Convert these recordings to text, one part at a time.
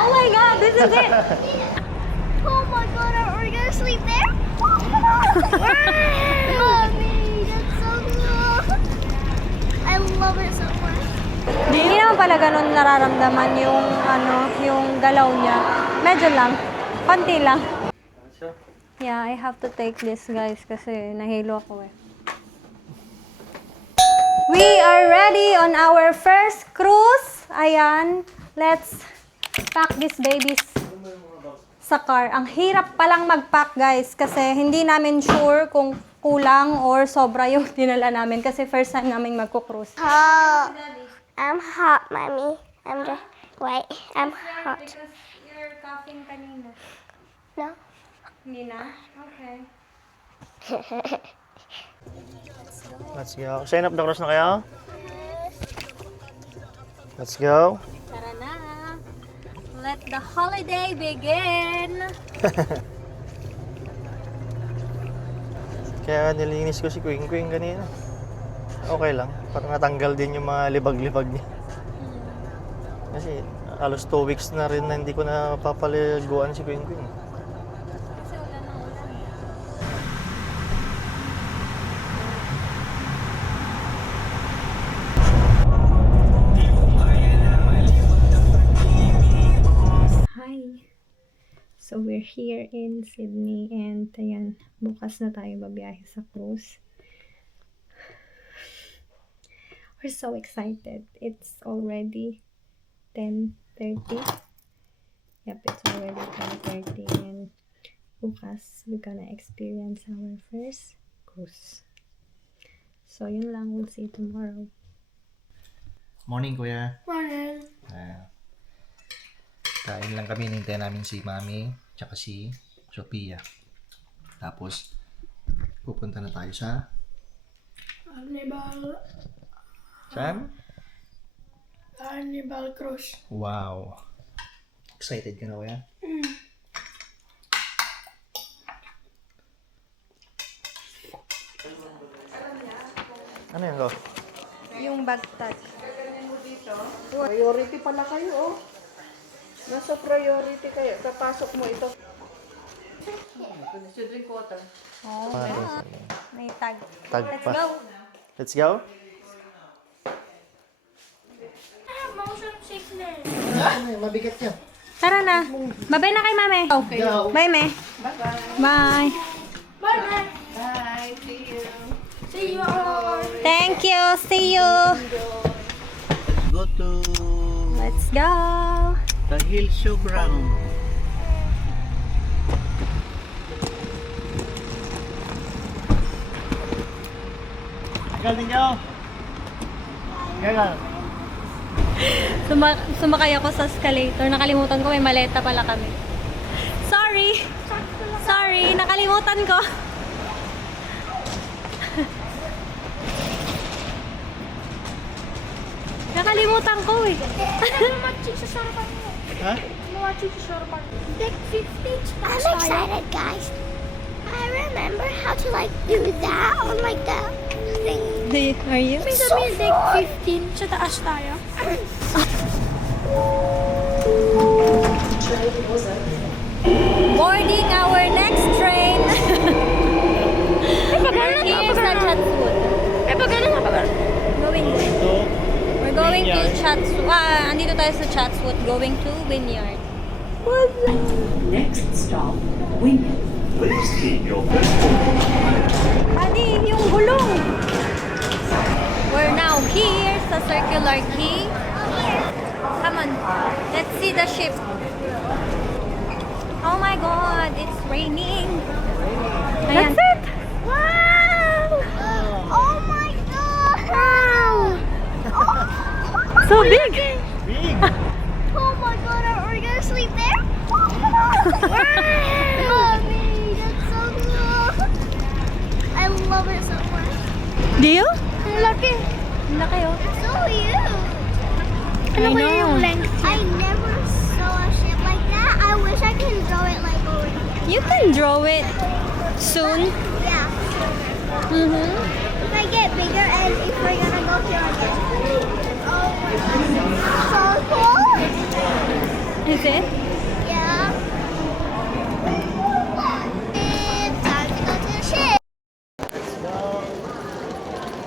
Oh my God, this is it. Oh my god, are we gonna sleep there? Mommy, that's so cool. I love it so much. Hindi naman pala ganun nararamdaman yung yung galaw niya. Medyo lang. Konti lang. Yeah, I have to take this, guys, kasi nahilo ako eh. We are ready on our first cruise. Ayan, let's pack these babies sa car. Ang hirap palang mag-pack, guys, kasi hindi namin sure kung kulang or sobra yung dinala namin kasi first time namin magko-cruise. Oh, I'm hot, mommy. I'm just wait. I'm hot. Because you're coughing kanina. No. Hindi na? Okay. Let's go. Sign up the cross na kayo? Let's go. Tara na. Let the holiday begin. Kaya nilinis ko si Queen Queen kanina. Okay lang. Parang natanggal din yung mga libag-libag niya. Kasi halos 2 weeks na rin na hindi ko na papaliguan si Queen Queen. Kasi ulan ng ulan. Hi. So we're here in Sydney and ayan, bukas na tayo babiyahe sa cruise. We're so excited. It's already 10:30. Yep, it's already 10:30 and bukas we're gonna experience our first cruise. So yun lang, we'll see you tomorrow. Morning, Kuya. Morning. Kain lang kami, hinintay namin si Mami, tsaka si Sophia. Tapos, pupunta na tayo sa... Carnival. Saan? Carnival cruise. Wow. Excited ka na, Kuya? Ano yan, Ko? Yung bagtag. Priority pala kayo, oh. Nasa priority kayo. Kapasok mo ito. Drink water. Oh, may tag. Tag Let's pa. go. Let's go? I have motion sickness. Mabigat yan. Tara na. Bye-bye na kay Mame. Go. Bye, Me. Bye. Bye bye. Bye. See you. See you all. Thank you. See you. Go to Let's go. the hill sobrang. Galing nyo. Galing. Sumakay ako sa escalator. Nakalimutan ko may maleta pala kami. Sorry. Sorry, nakalimutan ko. Nakalimutan ko eh. Ha? Deck 15. I'm excited, guys. I remember how to like do that on like the thing. Are you? May sabihin deck 15 sa taas tayo. Boarding our next train. We're here sa Chatswood. Going there. We're going to Chatswood. Andito tayo sa Chatswood. Going to Wynyard. Next stop, Wynyard. Please keep your Adi, yung gulong. We're now here sa Circular Quay. Come on. Let's see the ship. Oh my God, it's raining. Ayan. That's it. Wow! Oh my god! Wow! So big. Big. Oh my god, are we gonna sleep there? Mommy, that's so cool. I love it so much. Do you? Laki. Laki oh. It's so huge. I know. I never saw a ship like that. I wish I could draw it like over here. You can draw it soon. Yeah. If I get bigger and if we're gonna go here again. Oh my god. So cool. Is it? Yeah. It's time to go to the ship.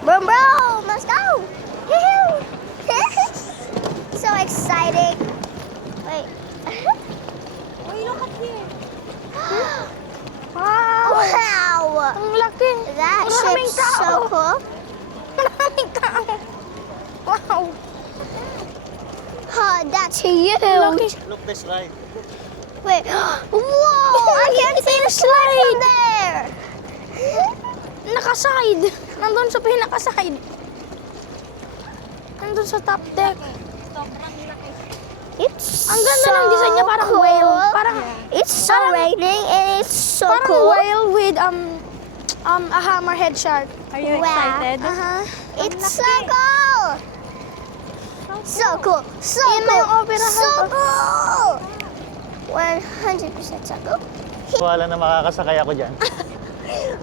Boom, boom, let's go. Woohoo. So exciting. Wait. Wait, look at here. Wow. Ang laki. That Maraming ship's so tao. cool. Maraming tao. Wow. Oh, that's huge. Look this right. Wait. Whoa! I can't see the slide from there. Nakaside. Nandun sa pinakaside. Nandun sa top deck. It's Ang ganda ng design niya, parang whale. Parang, It's so raining and it's so parang cool. whale with a hammerhead shark. Are you Wow. excited? It's so cool. So cool. So Yun na cool. yung operahan So ko. cool. 100% so cool. Wala na makakasakay ako dyan.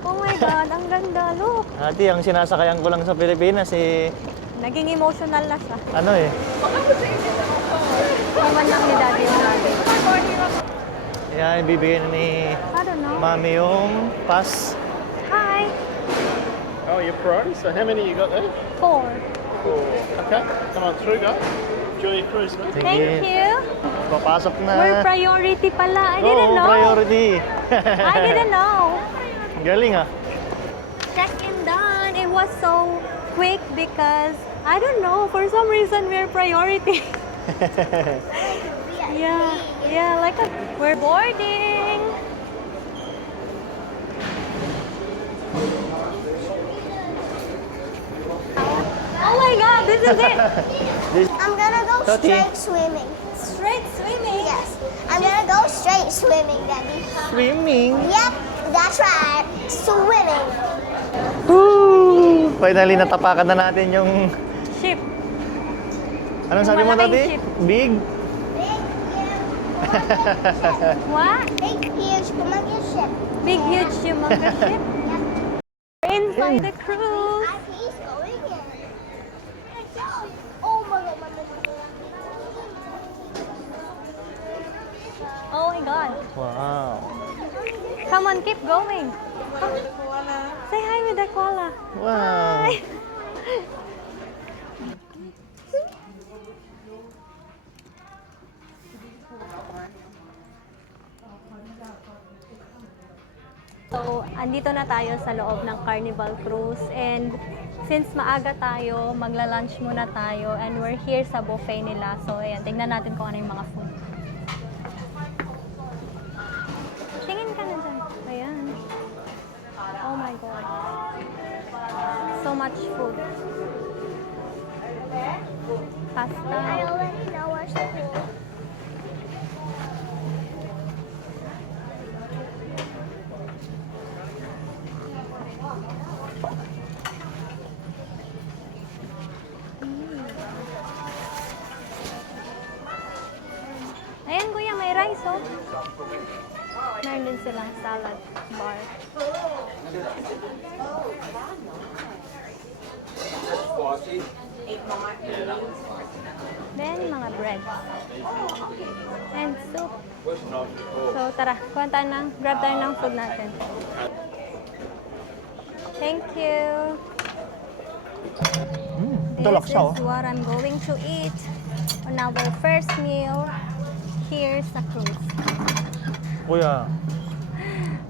Oh my God, ang ganda. Look. Ate, ang sinasakayan ko lang sa Pilipinas Naging emotional na siya. ano Iwan lang ni Daddy yung natin. Yan, ibibigay na ni I don't know. Mami yung pass. Hi. Oh, your priority. So how many you got there? 4. Okay, come on through, guys. Enjoy your cruise, mate. Sige. Thank you. Papasok na. We're priority pala. I didn't Oo, know. priority. I didn't know. Galing ah. Check-in done. It was so quick because, I don't know, for some reason we're priority. Yeah, like we're boarding. Oh my God, this is it. I'm gonna go Toti. straight swimming. Straight swimming. Yes. I'm gonna go straight swimming, Daddy. Swimming. Yep, that's right. Swimming. Woo! Finally, natapakan na natin yung... Ship. Anong sabi mo, malaking Tati? ship. Big? What? Big, huge, humongous ship. Big, huge, humongous ship. Inside the cruise. He's going in. Oh my God, Oh my God. Wow. Come on, keep going. Say hi with the koala. Wow. Hi. So, andito na tayo sa loob ng Carnival Cruise and since maaga tayo, magla-lunch muna tayo and we're here sa buffet nila. So, ayan, tingnan natin kung ano yung mga food. Tingin ka na dyan. Ayan. Oh my God. So much food. Pasta. I already know where's the pool. Ayan, kuya, may rice, oh. Meron din silang salad bar. Then, mga bread. And soup. So, tara, kuha tayo ng, grab tayo ng food natin. Thank you. Tulak This siya, oh. is what I'm going to eat on our first meal here sa cruise. Kuya.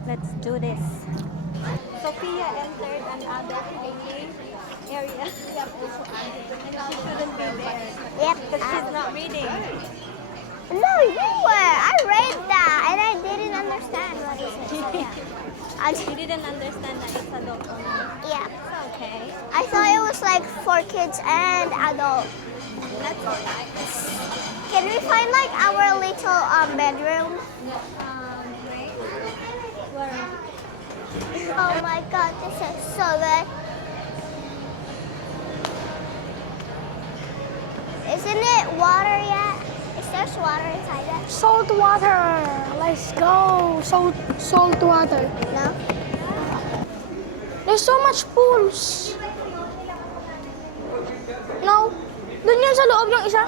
Let's do this. Sophia entered an adult reading area. And she shouldn't be there. Yep. Because she's not reading. No, you were. I read that and I didn't understand what it said. So, yeah. You didn't understand that it's adult only. Yeah. It's okay. I thought it was like for kids and adult. That's alright. Can we find like our little bedroom? Wait. Where? Oh my God, this is so good. Isn't it water yet? Is there water inside it? Salt water. Let's go. Salt water. No? There's so much pools. No? Doon yun sa loob yung isa.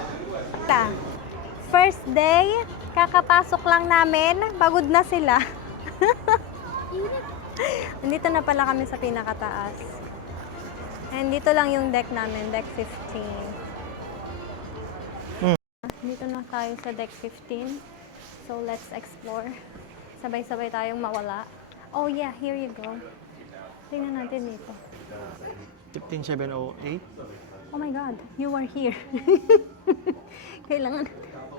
first day, kakapasok lang namin, pagod na sila. Nandito na pala kami sa pinakataas. And dito lang yung deck namin, deck 15. Dito na tayo sa deck 15. So, let's explore. Sabay-sabay tayong mawala. Oh yeah, here you go. Tingnan natin dito. 15708. Oh my God, you are here. Kailangan,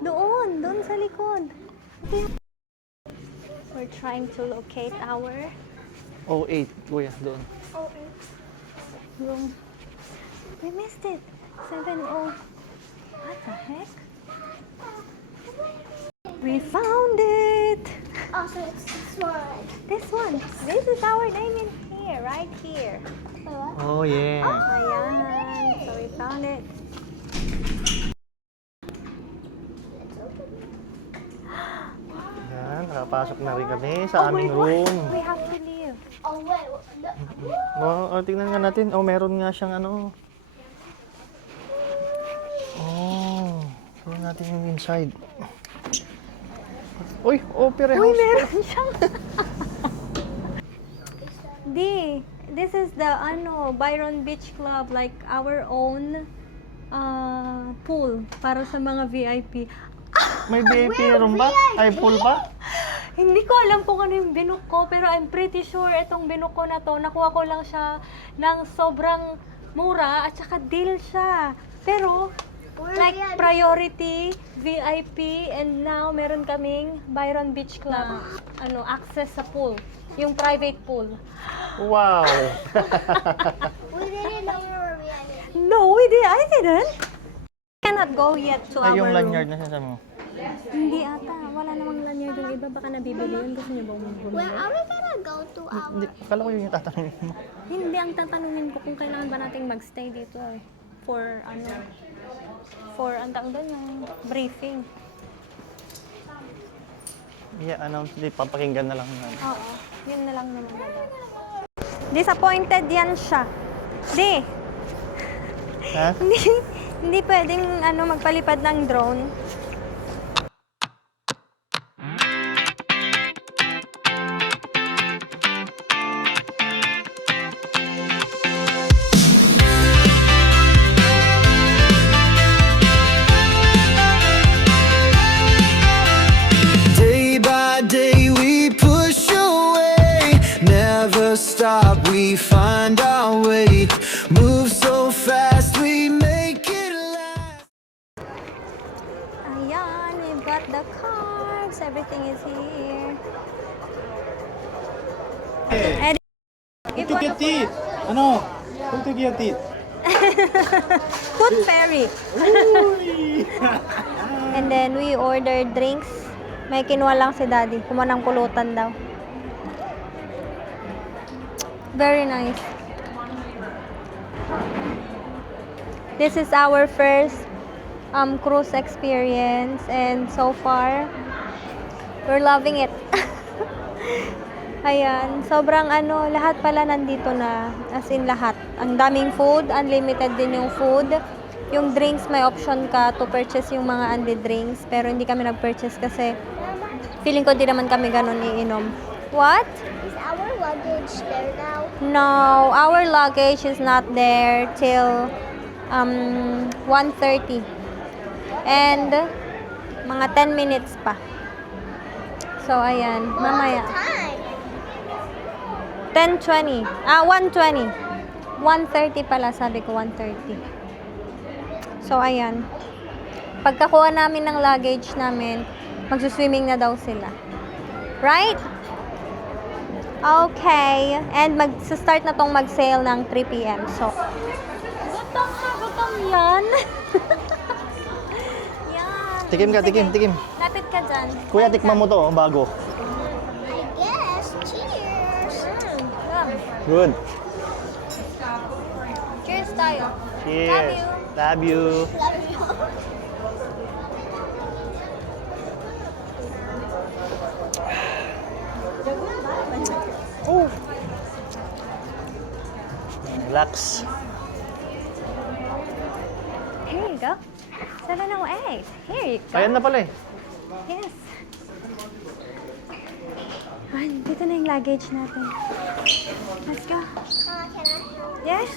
doon sa likod. We're trying to locate our 08, kuya, doon. room. We missed it. 70. What the heck? We found it. Oh, so it's this one. This one. This is our name in here, right here. Oh, yeah. Ayan. So we found it. Yan, nakapasok na rin kami sa aming room. We have to leave. Oh, wait. Tingnan nga natin. Oh, meron nga siyang ano. Oh, tingnan natin yung inside. Uy, opera house. Uy, meron siyang... This is the Byron Beach Club, like our own pool para sa mga VIP. May VIP room ba? Ay, pool ba? Hindi ko alam kung ano yung binook ko, pero I'm pretty sure itong binook ko na to, nakuha ko lang siya ng sobrang mura at saka deal siya. Pero, like priority, VIP, and now meron kaming Byron Beach Club, access sa pool, yung private pool. Wow! We didn't know we were VIP. No, I didn't. Cannot go yet to Ay, our yung room. lanyard na sinasabi mo. Hindi ata, wala namang lanyard yung iba, baka nabibili yun. Gusto niyo ba bumili? Where are we gonna go to Hindi, our... akala ko yun yung tatanungin mo. Hindi, ang tatanungin ko kung kailangan ba nating magstay dito eh. For ang tawag doon, yung briefing. Yeah, hindi, papakinggan na lang. Oo, yun na lang naman na. Disappointed yan siya. Ha? Hindi pwedeng magpalipad ng drone. Day by day we push away, never stop, we find our way, move so fast we make it last. Ayan, we've got the cars. Everything is here. And To get it. Ano? To get it. Tooth Fairy. And then we ordered drinks. May kinuha lang si Daddy. Kumuha ng pulutan daw. Very nice. This is our first cruise experience, and so far we're loving it. Ayan, sobrang lahat pala nandito na, as in lahat. Ang daming food, unlimited din yung food. Yung drinks, may option ka to purchase yung mga unli drinks, pero hindi kami nag-purchase kasi feeling ko di naman kami ganun iinom. What? Is our luggage there now? No, our luggage is not there till 1:30. And mga 10 minutes pa. So ayan, mamaya. Time. 10:20. 1:20. 1:30 pala, sabi ko 1:30. So ayan. Pagkakuha namin ng luggage namin, magsuswimming na daw sila. Right? Okay. And mag-start na tong mag-sail ng 3 p.m. So, gutom yan. Yan. Tikim ka, Sige. tikim. Lapit ka dyan. Kuya, tikman mo to, bago. I guess. Cheers. Yum. Good. Cheers tayo. Cheers. Love you. Love you. Oh. Relax. Here you go. 708. Here you go. Ayan na pala eh. Yes. Ay, dito na yung luggage natin. Let's go. Yes?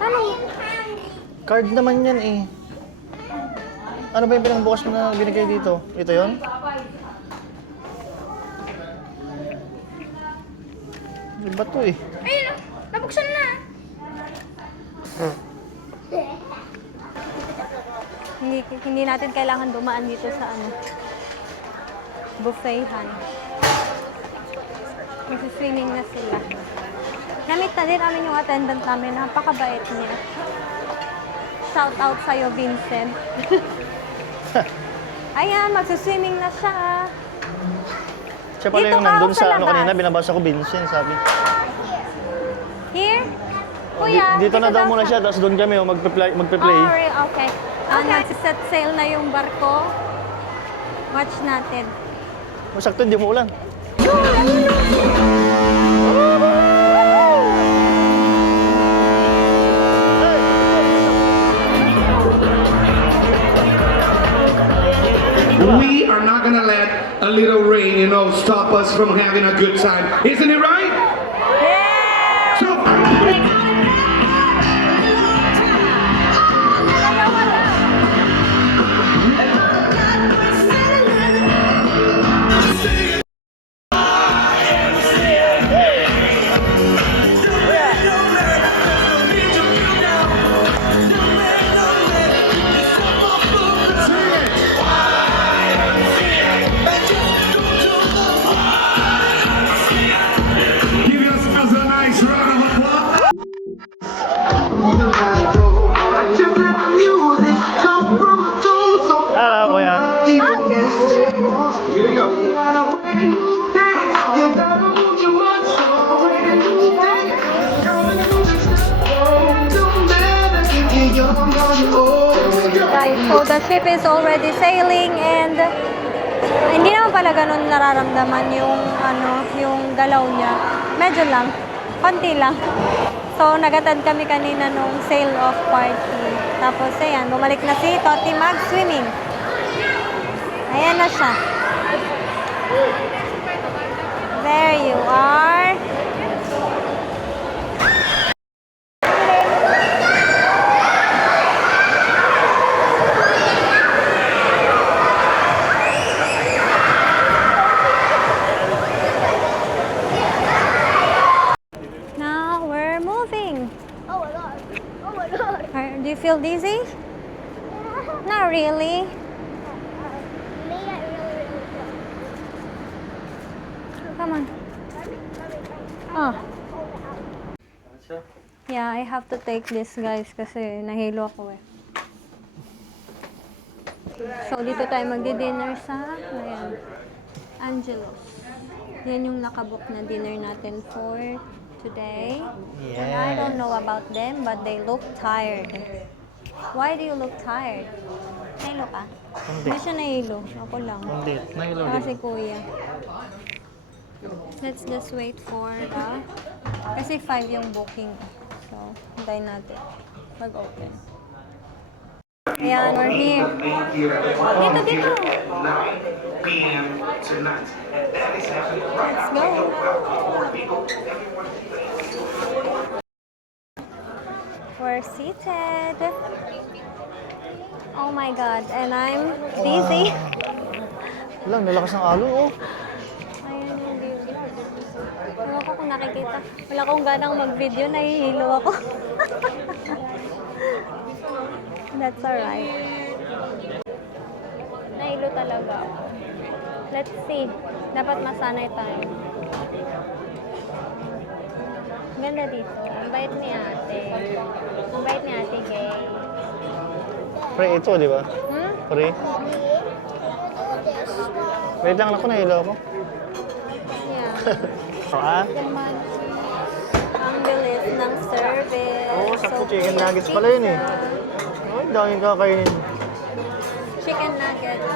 Ano? Card naman yan eh. Ano ba yung pinangbukas mo na binigay dito? Ito yon? Iba to eh. Ayun, nabuksan na. Hindi natin kailangan dumaan dito sa buffethan. Magsiswimming na sila. Namit na din namin yung attendant namin. Napakabait niya. Shout out sa'yo, Vincent. Ayan, magsiswimming na siya. Siya pala Dito yung ka nandun o sa sa ano labas? kanina, binabasa ko Vincent, sabi. Here? Oh, Kuya, dito na daw sa- muna siya, tapos doon kami magpe-play. Okay. Nagsiset sail na yung barko. Watch natin. Masakto, hindi mo ulan. We are not going to let a little rain, stop us from having a good time. Isn't it right? Yeah! So, give yourselves a nice round of applause. Kuya. Here we go. Guys, so the ship is already sailing and hindi naman pala ganun nararamdaman yung galaw niya. Medyo lang, konti lang. So, nagatad kami kanina nung sail-off party. Tapos, ayan, bumalik na si Toti mag-swimming. Ayan na siya. There you are. Now we're moving. Oh my god. Oh my god. Do you feel dizzy? Not really. Me, I really Come on. Oh. Yeah, I have to take this, guys, kasi nahilo ako eh. So, dito tayo magdi-dinner sa, ayan, Angelo's. Yan yung nakabook na dinner natin for today. And I don't know about them, but they look tired. Why do you look tired? Nahilo ka? Hindi siya nahilo. Ako lang. Hindi, nahilo Saka din. si kuya. Let's just wait for the... Kasi 5 yung booking. So, hintayin natin. Mag-open. Ayan, we're here. Dito, dito. Let's go. We're seated. Oh my God. And I'm dizzy. Lang, nalakas ng alo, oh. Ayan yung view. Ewan ko kung nakikita. Wala akong ganang mag-video, nahihilo ako. That's alright. Nahilo talaga ako. Let's see. Dapat masanay tayo. Ganda dito. Ang bait ni ate. Ang bait ni ate gay. Pre, ito, di ba? Pre. Wait lang ako, nahilo ako. Yeah. Ah? Ang bilis ng service. Oo, sakto, So chicken quick nuggets pala yun eh. pizza. Ay, daming kakainin. Chicken nuggets.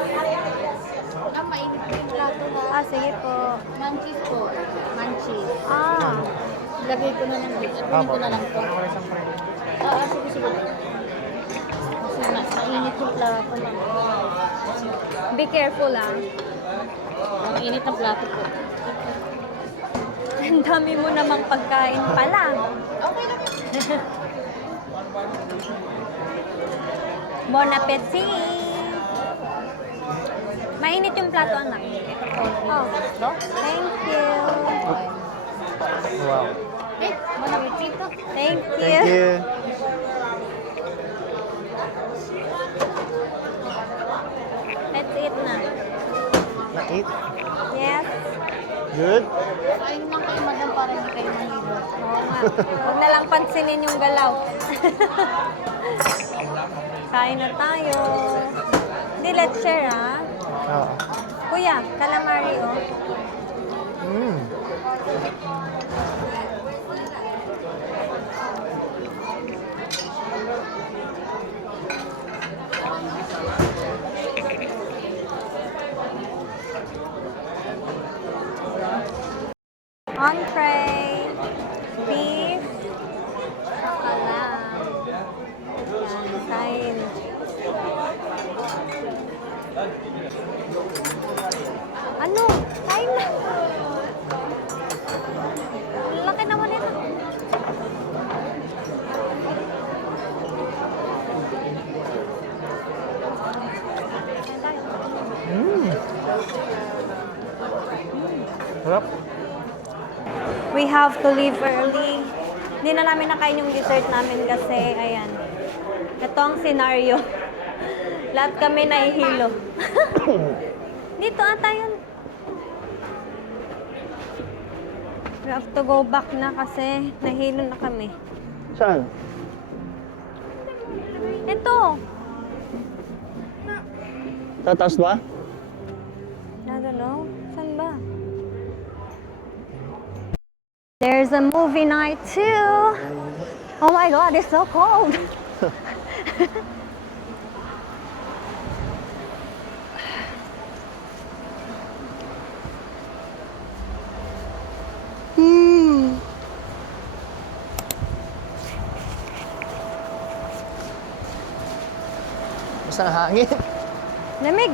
Ang mainit po yung plato ha. Ah, sige po. Munchies po. Munchies. Ah. Lagay ko na lang dito. Kunin ko na lang po. Oo, sige, sige. Mainit yung plato. Be careful ah. Ang init ng plato ko. Ang dami mo namang pagkain pala. Okay lang. Bon appetit! Mainit yung plato, anak. Oh, thank you. Wow. Eh, manabitsito. Thank you. Thank you. Let's eat na. Na-eat? Yes. Good? Kain lang kayo, madam, para hindi kayo mahilo. Oo nga. Huwag na lang pansinin yung galaw. Kain na tayo. Hindi, let's share ah. Oo. Kuya, calamari oh. Mm. Entree, beef, saka lamb. Yan, kain. Ano? Kain na. Ang laki naman ito. Kain tayo. Mm. Sarap. We have to leave early. Hindi na namin nakain yung dessert namin kasi, ayan. Ito ang senaryo. Lahat kami nahihilo. Dito ata yun. We have to go back na kasi nahilo na kami. Saan? Ito. Tataas ba? I don't know. Saan ba? There's a movie night too. Oh my God, it's so cold. Basta hangin. Lamig.